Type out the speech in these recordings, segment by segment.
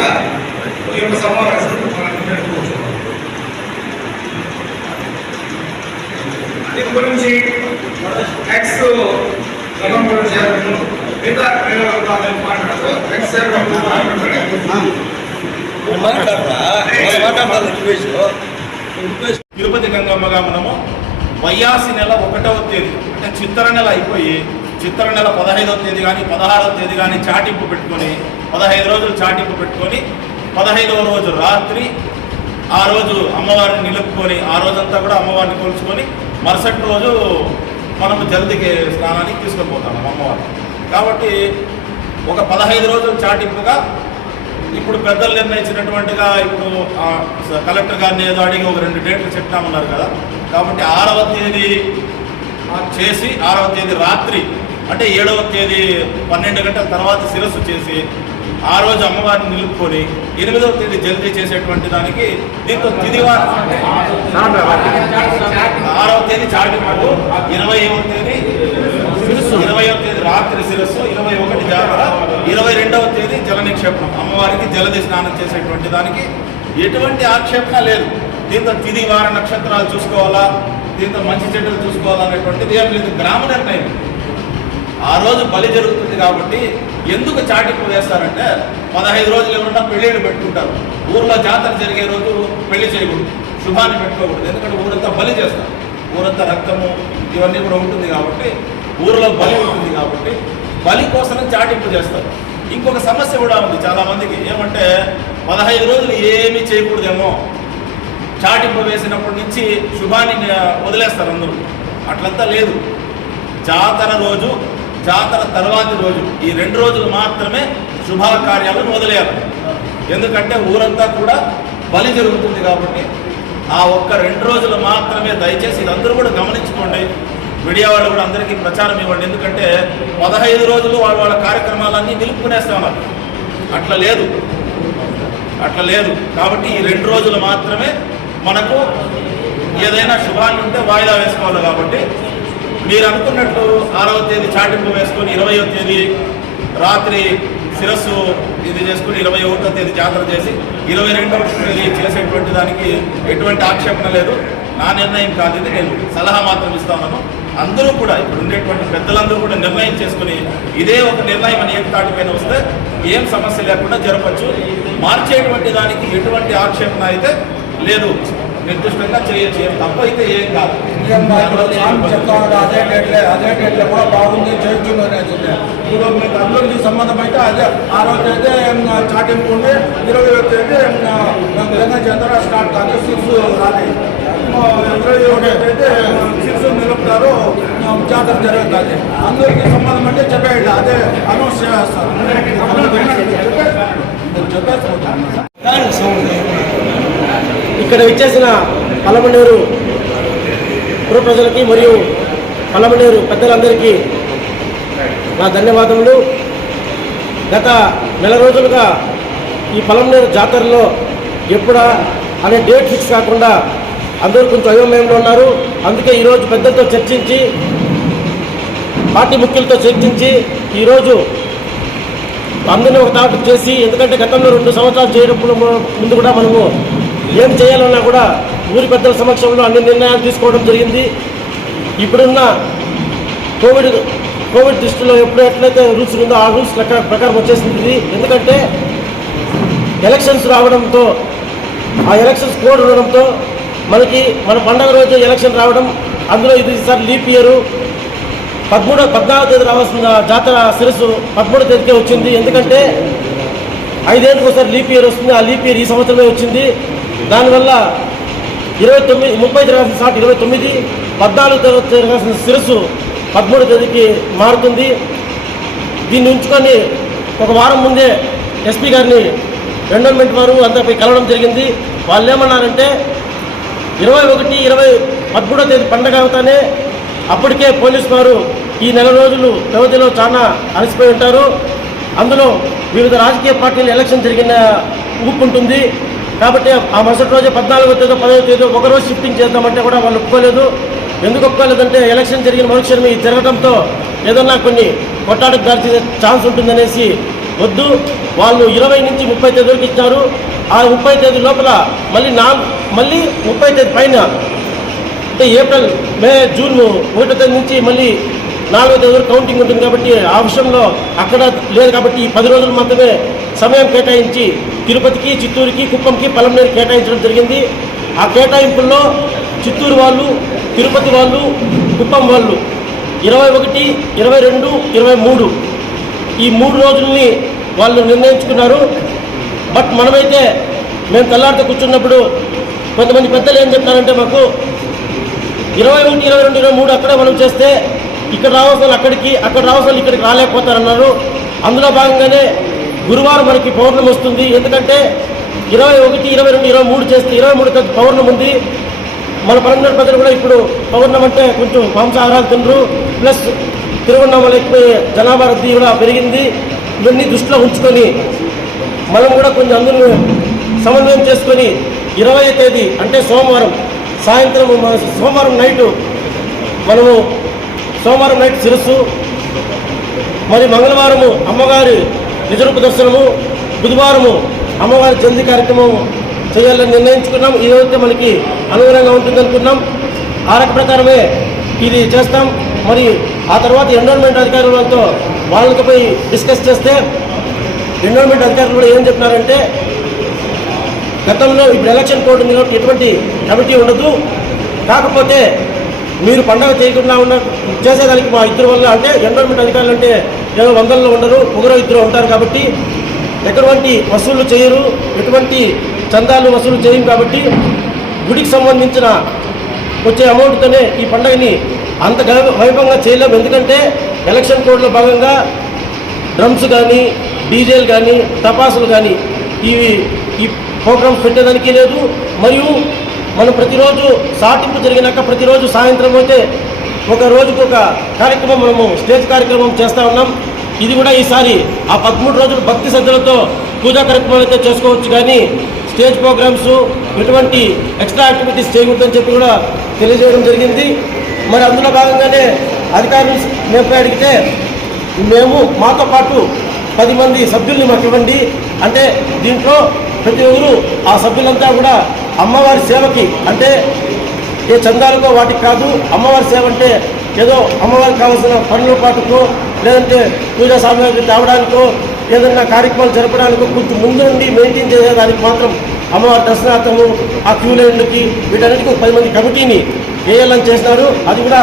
కూడా ఈ యొక్క సమావేశం మనం పెట్టుకోవచ్చు. దీని గురించి ఎక్స్ గవర్నమెంట్ చైర్మన్ మిగతా మాట్లాడుతూ ఎక్స్ తిరుపతి గంగమ్మగా మనము వైయాసి నెల 1వ తేదీ అంటే చిత్తర నెల అయిపోయి చిత్తర నెల 15వ తేదీ కానీ 16వ తేదీ కానీ చాటింపు పెట్టుకొని 15 రోజులు చాటింపు పెట్టుకొని 15వ రోజు రాత్రి ఆ రోజు అమ్మవారిని నిలుపుకొని ఆ రోజంతా కూడా అమ్మవారిని కొలుచుకొని మరుసటి రోజు మనము జల్దికి స్నానానికి తీసుకొని పోతాము అమ్మవారిని. కాబట్టి ఒక 15 రోజులు చాటింపుగా ఇప్పుడు పెద్దలు నిర్ణయించినటువంటిగా ఇప్పుడు కలెక్టర్ గారిని ఏదో అడిగి ఒక 2 డేట్లు చెప్తామన్నారు కదా. కాబట్టి 6వ తేదీ చేసి 6వ తేదీ రాత్రి అంటే 7వ తేదీ 12 గంటల తర్వాత శిరస్సు చేసి ఆ రోజు అమ్మవారిని నిలుపుకొని 8వ తేదీ జల్దీ చేసేటువంటి దానికి దీంతో తిదివారం 6వ తేదీ చాటింపు 20వ తేదీ శిరస్సు 20వ తేదీ రాత్రి శిరస్సు 21 జాతర 22వ తేదీ జల నిక్షేపణం అమ్మవారికి జలది స్నానం చేసేటువంటి దానికి ఎటువంటి ఆక్షేపణ లేదు. దీంతో తిది వార నక్షత్రాలు చూసుకోవాలా దీంతో మంచి చెడ్డలు చూసుకోవాలా అనేటువంటిది ఏం లేదు. గ్రామ నిర్ణయం ఆ రోజు బలి జరుగుతుంది కాబట్టి ఎందుకు చాటింపు వేస్తారంటే 15 రోజులు ఎవరన్నా పెళ్ళిళ్ళు పెట్టుకుంటారు. ఊర్లో జాతర జరిగే రోజు పెళ్లి చేయకూడదు, శుభాన్ని పెట్టుకోకూడదు. ఎందుకంటే ఊరంతా బలి చేస్తారు, ఊరంతా రక్తము ఇవన్నీ కూడా ఉంటుంది కాబట్టి ఊరిలో బలి ఉంటుంది కాబట్టి బలి కోసం చాటింపు చేస్తారు. ఇంకొక సమస్య కూడా ఉంది చాలామందికి ఏమంటే 15 రోజులు ఏమీ చేయకూడదేమో, చాటింపు వేసినప్పటి నుంచి శుభాన్ని వదిలేస్తారు అందరూ. అట్లంతా లేదు. జాతర రోజు జాతర తర్వాతి రోజు ఈ 2 రోజులు మాత్రమే శుభకార్యాలను వదిలేయాలి. ఎందుకంటే ఊరంతా కూడా బలి జరుగుతుంది కాబట్టి ఆ ఒక్క 2 రోజులు మాత్రమే దయచేసి ఇదందరూ కూడా గమనించుకోండి. మీడియా వాళ్ళు కూడా అందరికీ ప్రచారం ఇవ్వండి. ఎందుకంటే 15 రోజులు వాళ్ళ కార్యక్రమాలన్నీ నిలుపుకునేస్తా ఉన్నారు. అట్లా లేదు. కాబట్టి ఈ 2 రోజులు మాత్రమే మనకు ఏదైనా శుభాన్ని ఉంటే వాయిదా వేసుకోవాలి. కాబట్టి మీరు అనుకున్నట్టు 6వ తేదీ చాటింపు వేసుకొని 20వ తేదీ రాత్రి శిరస్సు ఇది చేసుకుని 21వ తేదీ జాతర చేసి 22వ తేదీ చేసేటువంటి దానికి ఎటువంటి ఆక్షేపణ లేదు. నా నిర్ణయం కాదు ఇది, నేను సలహా మాత్రం ఇస్తా ఉన్నాను. అందరూ కూడా ఇప్పుడు ఉండేటువంటి పెద్దలందరూ కూడా నిర్ణయం చేసుకుని ఇదే ఒక నిర్ణయం అని ఏకతాటిపైన వస్తే ఏం సమస్య లేకుండా జరపచ్చు. మార్చేటువంటి దానికి ఎటువంటి ఆక్షేపణ అయితే లేదు. నిర్దిష్టంగా చేయొచ్చు, ఏం తప్ప అయితే ఏం కాదు. అదే డేట్లో కూడా బాగుంది చేయొచ్చు అనేది. ఇప్పుడు మీకు అందరికీ సంబంధం అయితే అదే 6వ తేదీ చాటింపు ఉండి 20వ తేదీ విధంగా జాతర స్టార్ట్ కాదు. సిక్స్ రాని 21వ తేదీ సిక్స్ నిలుపుతారు, జాతర జరుగుతుంది. అందరికీ సంబంధం అంటే చెప్పేయండి, అదే అనౌన్స్ చేస్తారు. ఇక్కడ విచ్చేసిన పల్లమనేరు పుర ప్రజలకి మరియు పల్లమనేరు పెద్దలందరికీ నా ధన్యవాదములు. గత నెల రోజులుగా ఈ పల్లమనేరు జాతరలో ఎప్పుడా అనే డేట్ ఫిక్స్ కాకుండా అందరూ కొంచెం అయోమయంలో ఉన్నారు. అందుకే ఈరోజు పెద్దలతో చర్చించి పార్టీ ముఖ్యులతో చర్చించి ఈరోజు అందరినీ ఒక తాటు చేసి, ఎందుకంటే గతంలో 2 సంవత్సరాలు చేయడం ముందు కూడా మనము ఏం చేయాలన్నా కూడా ఊరి పెద్దల సమక్షంలో అన్ని నిర్ణయాలు తీసుకోవడం జరిగింది. ఇప్పుడున్న కోవిడ్ దృష్టిలో ఎట్లయితే రూల్స్ ఉందో ఆ రూల్స్ ప్రకారం వచ్చేసింది. ఎందుకంటే ఎలక్షన్స్ రావడంతో ఆ ఎలక్షన్స్ కోడ్ ఉండడంతో మన పండగ రోజు ఎలక్షన్ రావడం, అందులో ఇది సార్ లీప్ ఇయర్ 14వ తేదీ రావాల్సిన జాతర శిరస్సు 13వ తేదీకే వచ్చింది. ఎందుకంటే 5 ఏళ్ళకి ఒకసారి లీప్ ఇయర్ వస్తుంది. ఆ లీప్ ఇయర్ ఈ సంవత్సరమే వచ్చింది. దానివల్ల 30 రాసిన స్టార్ట్ 29, 14 రాసిన శిరస్సు 13వ తేదీకి మారుతుంది. దీన్ని ఉంచుకొని ఒక వారం ముందే ఎస్పీ గారిని ఎండోన్మెంట్ వారు అందరిపై కలవడం జరిగింది. వాళ్ళు ఏమన్నారంటే 21, 13వ తేదీ పండగ అవుతానే అప్పటికే పోలీసు వారు ఈ నెల రోజులు వ్యవధిలో చాలా అలసిపోయి ఉంటారు. అందులో వివిధ రాజకీయ పార్టీలు ఎలక్షన్ జరిగిన ఊపుకుంటుంది. కాబట్టి ఆ మరుసటి రోజు 14వ తేదీ 15వ తేదీ ఒకరోజు షిఫ్టింగ్ చేద్దామంటే కూడా వాళ్ళు ఒప్పుకోలేదు. ఎందుకు ఒప్పుకోలేదంటే ఎలక్షన్ జరిగిన మరుక్షణం జరగడంతో ఏదన్నా కొన్ని కొట్టాటకు దారి ఛాన్స్ ఉంటుందనేసి వద్దు, వాళ్ళు 20 నుంచి 30 తేదీ వరకు ఇచ్చారు. ఆ 30 తేదీ లోపల మళ్ళీ 30 తేదీ పైన అంటే ఏప్రిల్, మే, జూన్ 1వ తేదీ నుంచి మళ్ళీ 4వ తేదీ వరకు కౌంటింగ్ ఉంటుంది కాబట్టి ఆ విషయంలో అక్కడ లేదు కాబట్టి 10 రోజులు మాత్రమే సమయం కేటాయించి తిరుపతికి, చిత్తూరుకి, కుప్పంకి, పలంనేరు కేటాయించడం జరిగింది. ఆ కేటాయింపుల్లో చిత్తూరు వాళ్ళు, తిరుపతి వాళ్ళు, కుప్పం వాళ్ళు 21, 22, 23 ఈ 3 రోజుల్ని వాళ్ళు నిర్ణయించుకున్నారు. బట్ మనమైతే మేము తెల్లారితో కూర్చున్నప్పుడు కొంతమంది పెద్దలు ఏం చెప్తారంటే మాకు 21, 22, 23 అక్కడే మనం చేస్తే ఇక్కడ రావాల్సిన అక్కడికి, అక్కడ రావాల్సిన ఇక్కడికి రాలేకపోతారన్నారు. అందులో భాగంగానే గురువారం మనకి పౌర్ణమి వస్తుంది. ఎందుకంటే 21, 22, 23 చేస్తే 23 పౌర్ణమి ఉంది. మన పరంగా ప్రజలు కూడా ఇప్పుడు పౌర్ణమి అంటే కొంచెం మాంసాహారాలు తినరు, ప్లస్ తిరువన్నామల జనాభా రద్దీ కూడా పెరిగింది. ఇవన్నీ దృష్టిలో ఉంచుకొని మనం కూడా కొంచెం అందరూ సమన్వయం చేసుకొని 20వ తేదీ అంటే సోమవారం సాయంత్రం, సోమవారం నైట్ శిరస్సు, మరి మంగళవారము అమ్మగారి నిజరూప దర్శనము, బుధవారము అమ్మవారి జల్దీ కార్యక్రమం చేయాలని నిర్ణయించుకున్నాం. ఇదైతే మనకి అనుగుణంగా ఉంటుందనుకున్నాం. ఆ రక ప్రకారమే ఇది చేస్తాం. మరి ఆ తర్వాత ఎన్విరాన్మెంట్ అధికారులతో వాళ్ళకి పోయి డిస్కస్ చేస్తే ఎన్విరాన్మెంట్ అధికారులు కూడా ఏం చెప్పినారంటే గతంలో ఇప్పుడు ఎలక్షన్ కోడ్ ఉంది కాబట్టి ఎటువంటి కమిటీ ఉండదు, కాకపోతే మీరు పండగ చేయకుండా చేసేదానికి మా ఇద్దరు వల్ల అంటే ఎన్విరాన్మెంట్ అధికారులు అంటే ఏదో 100లో ఉండరు, 1-2 ఉంటారు కాబట్టి ఎటువంటి వసూళ్లు చేయరు, ఎటువంటి చందాలు వసూలు చేయం కాబట్టి గుడికి సంబంధించిన వచ్చే అమౌంట్తోనే ఈ పండుగని అంత వైభవంగా చేయలేము. ఎందుకంటే ఎలక్షన్ కోడ్లో భాగంగా డ్రమ్స్ కానీ, డీజేలు కానీ, టపాసులు కానీ ఈ ప్రోగ్రామ్స్ పెట్టేదానికి లేదు. మరియు మనం ప్రతిరోజు సాటింపు జరిగినాక ప్రతిరోజు సాయంత్రం అయితే ఒక రోజుకు ఒక కార్యక్రమం మనము స్టేజ్ కార్యక్రమం చేస్తూ ఉన్నాం. ఇది కూడా ఈసారి ఆ 13 రోజులు భక్తి శ్రద్ధలతో పూజా కార్యక్రమాలు అయితే చేసుకోవచ్చు, కానీ స్టేజ్ ప్రోగ్రామ్స్ ఎటువంటి ఎక్స్ట్రా యాక్టివిటీస్ చేయకూడదని చెప్పి కూడా తెలియజేయడం జరిగింది. మరి అందులో భాగంగానే అధికారులు మేము అడిగితే మేము మాతో పాటు 10 మంది సభ్యుల్ని మాకు ఇవ్వండి అంటే దీంట్లో ప్రతి ఒక్కరు ఆ సభ్యులంతా కూడా అమ్మవారి సేవకి అంటే ఏ చందాలకో వాటికి కాదు, అమ్మవారి సేవ అంటే ఏదో అమ్మవారికి కావాల్సిన పనుల పాటుకో లేదంటే పూజా సామాగ్రి తేవడానికో ఏదన్నా కార్యక్రమాలు జరపడానికో కొంచెం ముందు నుండి మెయింటైన్ చేసేదానికి మాత్రం అమ్మవారి దర్శనార్థము ఆ క్యూ లైన్లకి వీటన్నిటికీ 10 మంది కమిటీని వేయాలని చేసినారు. అది కూడా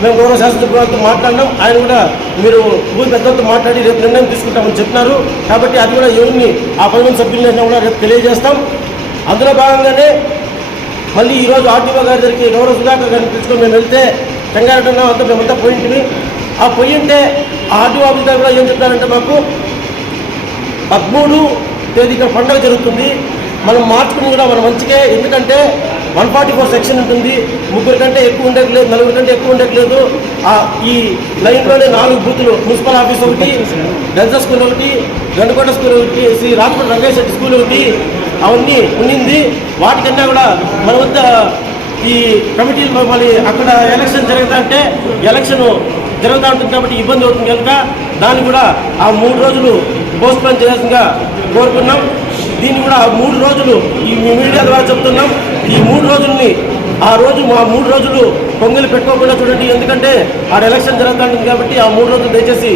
మేము గౌరవ శాసనసభ్యులతో మాట్లాడినాం. ఆయన కూడా మీరు ఊరి పెద్దలతో మాట్లాడి రేపు నిర్ణయం తీసుకుంటామని చెప్పినారు. కాబట్టి అది కూడా ఎవరిని ఆ 10 మంది సభ్యులను కూడా రేపు తెలియజేస్తాం. అందులో భాగంగానే మళ్ళీ ఈరోజు ఆర్టీఓ గారి దగ్గరికి గౌరవ సుధాకర్ గారిని పిలుచుకొని మేము వెళ్తే కంగారెడ్డి అంతా మేమంతా పోయింటివి. ఆ పోయింటే ఆ ఆర్టీఓ ఆఫీస్ గారు కూడా ఏం చెప్తారంటే మాకు 13వ తేదీ ఇక్కడ పండుగ జరుగుతుంది, మనం మార్చుకుని కూడా మన మంచికే. ఎందుకంటే 144 సెక్షన్ ఉంటుంది, 3 కంటే ఎక్కువ ఉండట్లేదు, 4 కంటే ఎక్కువ ఉండట్లేదు. ఈ లైన్లోనే 4 బూతులు, మున్సిపల్ ఆఫీస్ ఒకటి, డెల్సా స్కూల్ ఒకటి, గండకోట స్కూల్ ఒకటి, శ్రీ రాజపూడి రంగేష్ రెడ్డి స్కూల్ ఒకటి అవన్నీ ఉండింది. వాటికన్నా కూడా మన వద్ద ఈ కమిటీలు మళ్ళీ అక్కడ ఎలక్షన్ జరుగుతుంటే ఎలక్షన్ జరుగుతూ ఉంటుంది కాబట్టి ఇబ్బంది అవుతుంది కనుక దాన్ని కూడా ఆ 3 రోజులు పోస్ట్పోన్ చేయాల్సిందిగా కోరుకున్నాం. దీన్ని కూడా 3 రోజులు ఈ మీడియా ద్వారా చెప్తున్నాం. ఈ 3 రోజుల్ని ఆ 3 రోజులు పొంగులు పెట్టుకోకుండా చూడండి. ఎందుకంటే ఆ ఎలక్షన్ జరుగుతుంటుంది కాబట్టి ఆ 3 రోజులు దయచేసి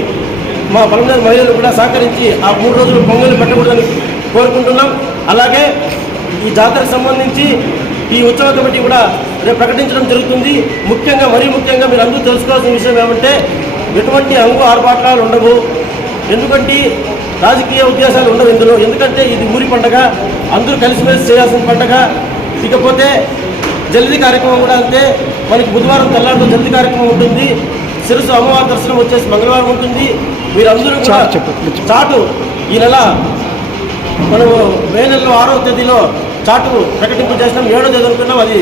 మా పలమనేరు మహిళలు కూడా సహకరించి ఆ 3 రోజులు పొంగులు పెట్టకూడదని కోరుకుంటున్నాం. అలాగే ఈ జాతరకు సంబంధించి ఈ ఉత్సవ కమిటీ కూడా రేపు ప్రకటించడం జరుగుతుంది. మరీ ముఖ్యంగా మీరు అందరూ తెలుసుకోవాల్సిన విషయం ఏమంటే ఎటువంటి ఆర్భాటాలు ఉండవు, ఎందుకంటే రాజకీయ ఉద్దేశాలు ఉండవు ఇందులో. ఎందుకంటే ఇది ఊరి పండగ, అందరూ కలిసిమెలిసి చేయాల్సిన పండగ. ఇకపోతే జల్దీ కార్యక్రమం కూడా అంతే. మనకి బుధవారం తెల్లారితో జల్దీ కార్యక్రమం ఉంటుంది. శిరస్సు అమ్మవారి దర్శనం వచ్చేసి మంగళవారం ఉంటుంది. మీరందరూ కూడా చాటు ఈ నెల మనము మే నెలలో 6వ తేదీలో చాటు ప్రకటింపు చేసినాం. 7వ తేదీ అనుకున్నాం, అది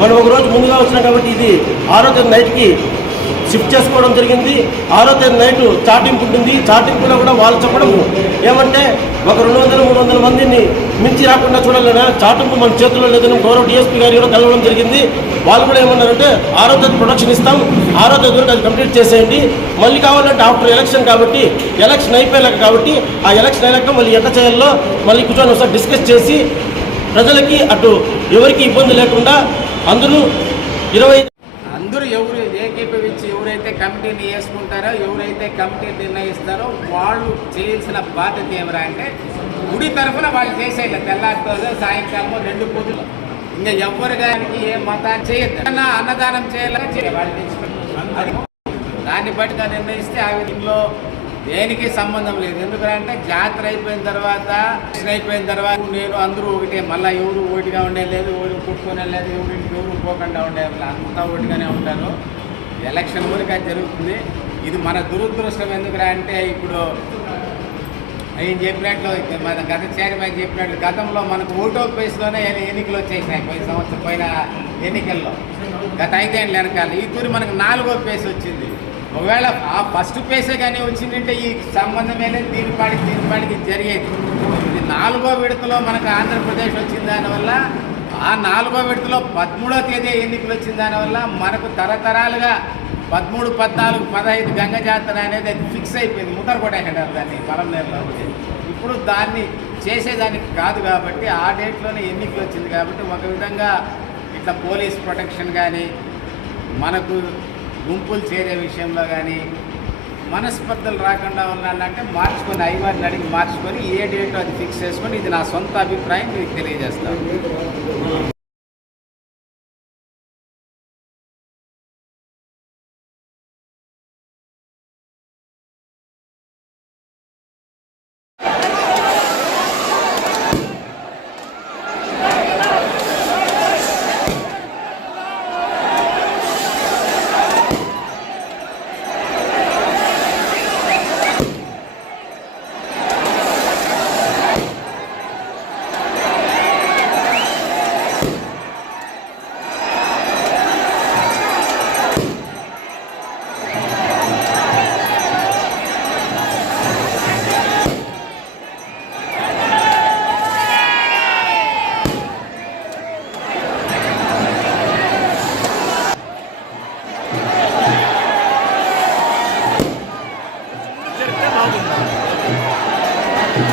మనం ఒక రోజు ముందుగా వచ్చినాం కాబట్టి ఇది 6వ తేదీ నైట్కి షిఫ్ట్ చేసుకోవడం జరిగింది. 6వ తేదీ నైట్ చాటింపు ఉంటుంది. చాటింపులో కూడా వాళ్ళు చెప్పడం ఏమంటే ఒక 200-300 మందిని మించి రాకుండా చూడాలన్నా చాటింపు మన చేతుల్లో లేదని గౌరవ డిఎస్పీ గారు కూడా కలవడం జరిగింది. వాళ్ళు కూడా ఏమన్నారంటే 6వ తేదీ ప్రొడక్షన్ ఇస్తాం, 6వ తేదీ వరకు అది కంప్లీట్ చేసేయండి, మళ్ళీ కావాలంటే ఆఫ్టర్ ఎలక్షన్ కాబట్టి ఎలక్షన్ అయిపోయాక కాబట్టి ఆ ఎలక్షన్ అయినాక మళ్ళీ ఎంత చేయాలో మళ్ళీ కూర్చొని ఒకసారి డిస్కస్ చేసి ప్రజలకి అటు ఎవరికి ఇబ్బంది లేకుండా అందరూ 20 అందరూ ఎవరు ఏకీభవించి ఎవరైతే కమిటీని వేసుకుంటారో ఎవరైతే కమిటీ నిర్ణయిస్తారో వాళ్ళు చేయాల్సిన బాధ్యత ఏమరా అంటే గుడి తరఫున వాళ్ళు చేసేయాలి. తెల్లారితో సాయంకాలము 2 పూజలు ఇంకా ఎవరు కానీ ఏ మతాన్ని చేయొద్దు. అన్నదానం చేయాలని వాళ్ళు తెచ్చిపెట్టారు. దాన్ని బట్టి నిర్ణయిస్తే ఆ విధంలో దేనికి సంబంధం లేదు. ఎందుకంటే జాతర అయిపోయిన తర్వాత నేను అందరూ ఒకటే, మళ్ళీ ఎవరు ఒకటిగా ఉండేలేదు, ఎవరు కొట్టుకునే లేదు, ఎవరు పోకుండా ఉండేది, అంతా ఒకటిగానే ఉంటారు. ఎలక్షన్ వరకు అది జరుగుతుంది. ఇది మన దురదృష్టం. ఎందుకురా అంటే ఇప్పుడు ఆయన చెప్పినట్లు మన గత చైర్మన్ చెప్పినట్లు గతంలో మనకు ఓటో ప్లేస్లోనే ఎన్నికలు వచ్చేసినాయి. పోయిన ఎన్నికల్లో గత 5 ఏళ్ళ వెనకాల ఈ తూరి మనకు 4వ ప్లేస్ వచ్చింది. ఒకవేళ ఆ ఫస్ట్ ప్లేసే కానీ వచ్చిందంటే ఈ సంబంధమే లేదు, దీని పాటికి జరిగేది. ఇది 4వ విడతలో మనకు ఆంధ్రప్రదేశ్ వచ్చిన దానివల్ల, ఆ 4వ విడతలో 13వ తేదీ ఎన్నికలు వచ్చిన దానివల్ల మనకు తరతరాలుగా 13, 14, 15 గంగ జాతర అనేది అది ఫిక్స్ అయిపోయింది. ముద్ర కొట్టేసాడు దాన్ని పొలంనేరులో. ఇప్పుడు దాన్ని చేసేదానికి కాదు కాబట్టి ఆ డేట్లోనే ఎన్నికలు వచ్చింది కాబట్టి ఒక విధంగా ఇట్లా పోలీస్ ప్రొటెక్షన్ కానీ మనకు గుంపులు చేరే విషయంలో కానీ మనస్పర్ధలు రాకుండా ఉండాలంటే మార్చుకొని అయ్యవారిని అడిగి మార్చుకొని ఏ డేట్ అది ఫిక్స్ చేసుకొని ఇది నా సొంత అభిప్రాయం మీకు తెలియజేస్తాను.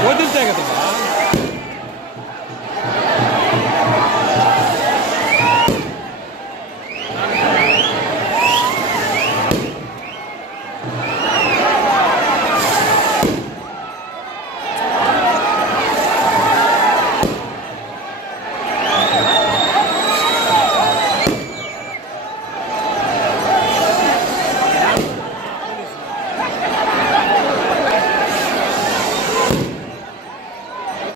వదిలితే కదా